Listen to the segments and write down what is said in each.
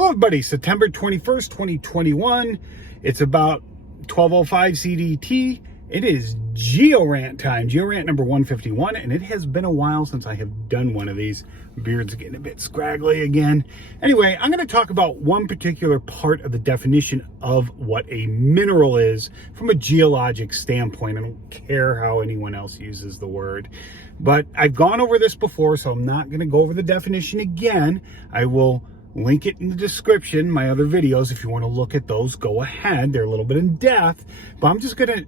Hello everybody, September 21st, 2021. It's about 12:05 CDT. It is Geo-Rant time, Geo-Rant number 151, and it has been a while since I have done one of these. Beard's getting a bit scraggly again. Anyway, I'm going to talk about one particular part of the definition of what a mineral is from a geologic standpoint. I don't care how anyone else uses the word, but I've gone over this before, so I'm not going to go over the definition again. I will link it in the description, my other videos. If you want to look at those, go ahead. They're a little bit in depth, but I'm just going to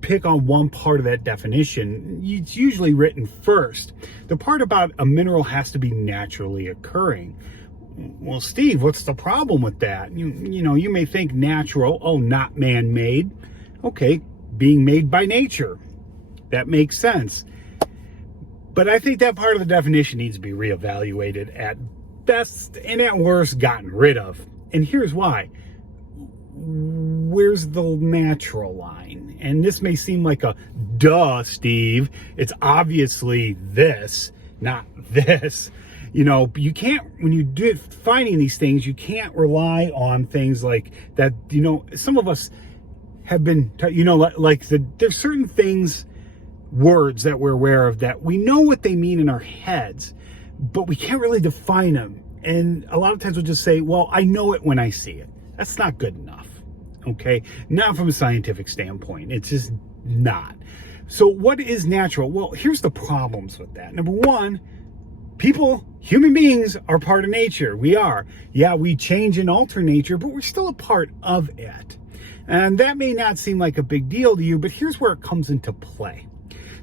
pick on one part of that definition. It's usually written first. The part about a mineral has to be naturally occurring. Well, Steve, what's the problem with that? You may think natural, oh, not man-made. Okay, being made by nature. That makes sense. But I think that part of the definition needs to be reevaluated at best and at worst gotten rid of. And here's why. Where's the natural line? And this may seem like a duh, Steve. It's obviously this, not this. You can't, when you do finding these things, you can't rely on things like that. Some of us have been, there's certain things, words that we're aware of that we know what they mean in our heads, but we can't really define them. And a lot of times we'll just say, well, I know it when I see it. That's not good enough. Okay. Not from a scientific standpoint. It's just not. So what is natural? Well, here's the problems with that. Number one, people, human beings are part of nature. We are. Yeah, we change and alter nature, but we're still a part of it. And that may not seem like a big deal to you, but here's where it comes into play.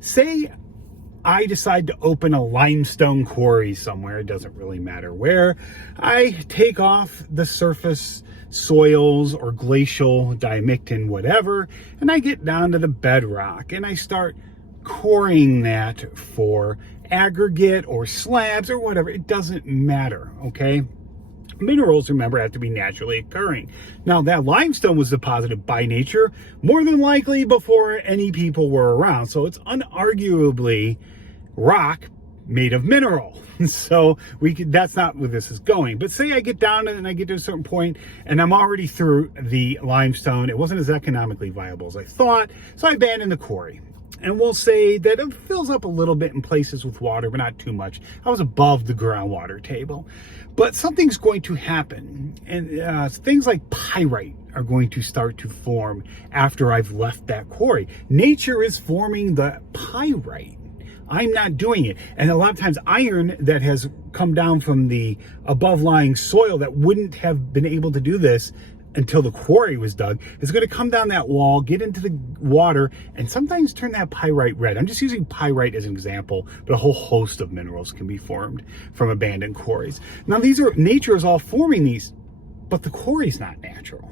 Say I decide to open a limestone quarry somewhere. It doesn't really matter where. I take off the surface soils or glacial, diamictin, whatever, and I get down to the bedrock and I start quarrying that for aggregate or slabs or whatever. It doesn't matter, okay? Minerals, remember, have to be naturally occurring. Now, that limestone was deposited by nature more than likely before any people were around. So it's unarguably rock made of mineral. So that's not where this is going. But say I get down and I get to a certain point and I'm already through the limestone. It wasn't as economically viable as I thought. So I abandon the quarry. And we'll say that it fills up a little bit in places with water, but not too much. I was above the groundwater table. But something's going to happen. And things like pyrite are going to start to form after I've left that quarry. Nature is forming the pyrite. I'm not doing it. And a lot of times iron that has come down from the above-lying soil that wouldn't have been able to do this until the quarry was dug, is going to come down that wall, get into the water, and sometimes turn that pyrite red. I'm just using pyrite as an example, but a whole host of minerals can be formed from abandoned quarries. Now, nature is all forming these, but the quarry's not natural.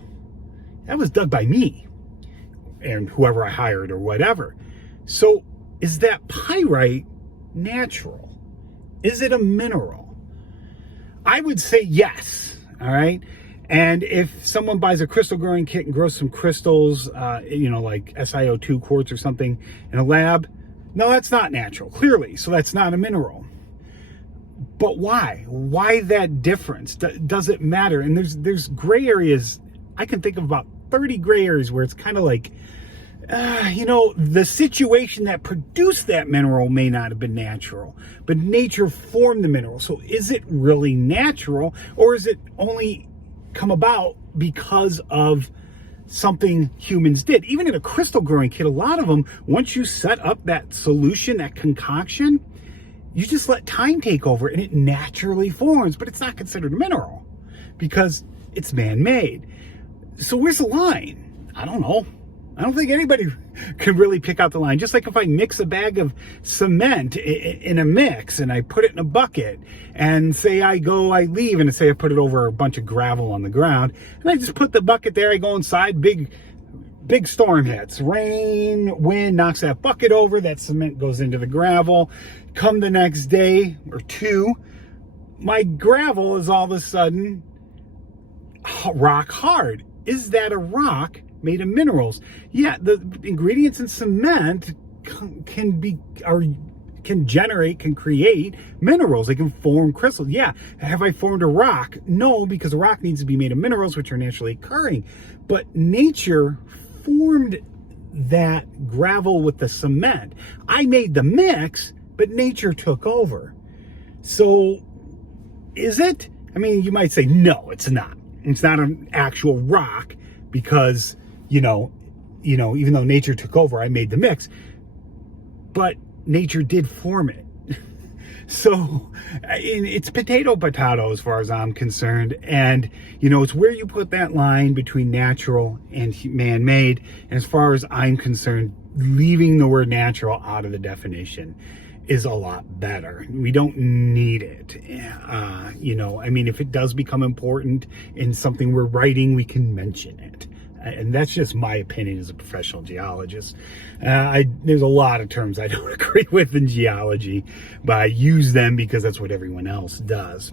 That was dug by me and whoever I hired or whatever. So is that pyrite natural? Is it a mineral? I would say yes, all right? And if someone buys a crystal growing kit and grows some crystals, like SiO2 quartz or something in a lab, no, that's not natural, clearly. So that's not a mineral. But why? Why that difference? Does it matter? And there's gray areas. I can think of about 30 gray areas where it's kind of like, the situation that produced that mineral may not have been natural, but nature formed the mineral. So is it really natural, or is it only come about because of something humans did? Even in a crystal growing kit, a lot of them, once you set up that solution, that concoction, you just let time take over and it naturally forms, but it's not considered a mineral because it's man-made. So where's the line? I don't know. I don't think anybody could really pick out the line. Just like if I mix a bag of cement in a mix and I put it in a bucket and say I leave and say I put it over a bunch of gravel on the ground and I just put the bucket there, I go inside, big storm hits. Rain, wind knocks that bucket over, that cement goes into the gravel. Come the next day or two, my gravel is all of a sudden rock hard. Is that a rock made of minerals? Yeah, the ingredients in cement can create minerals. They can form crystals. Yeah. Have I formed a rock? No, because a rock needs to be made of minerals, which are naturally occurring. But nature formed that gravel with the cement. I made the mix, but nature took over. So is it? I mean, you might say, no, it's not. It's not an actual rock because, even though nature took over, I made the mix, but nature did form it. So it's potato as far as I'm concerned. And, it's where you put that line between natural and man-made. And as far as I'm concerned, leaving the word natural out of the definition is a lot better. We don't need it. If it does become important in something we're writing, we can mention it. And that's just my opinion as a professional geologist. There's a lot of terms I don't agree with in geology, but I use them because that's what everyone else does.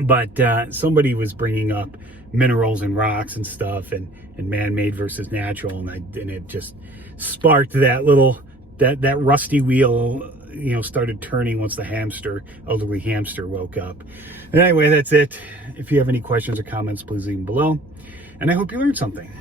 But somebody was bringing up minerals and rocks and stuff, and man-made versus natural, and it just sparked that little that rusty wheel. Started turning once the elderly hamster woke up. And anyway, that's it. If you have any questions or comments, please leave them below. And I hope you learned something.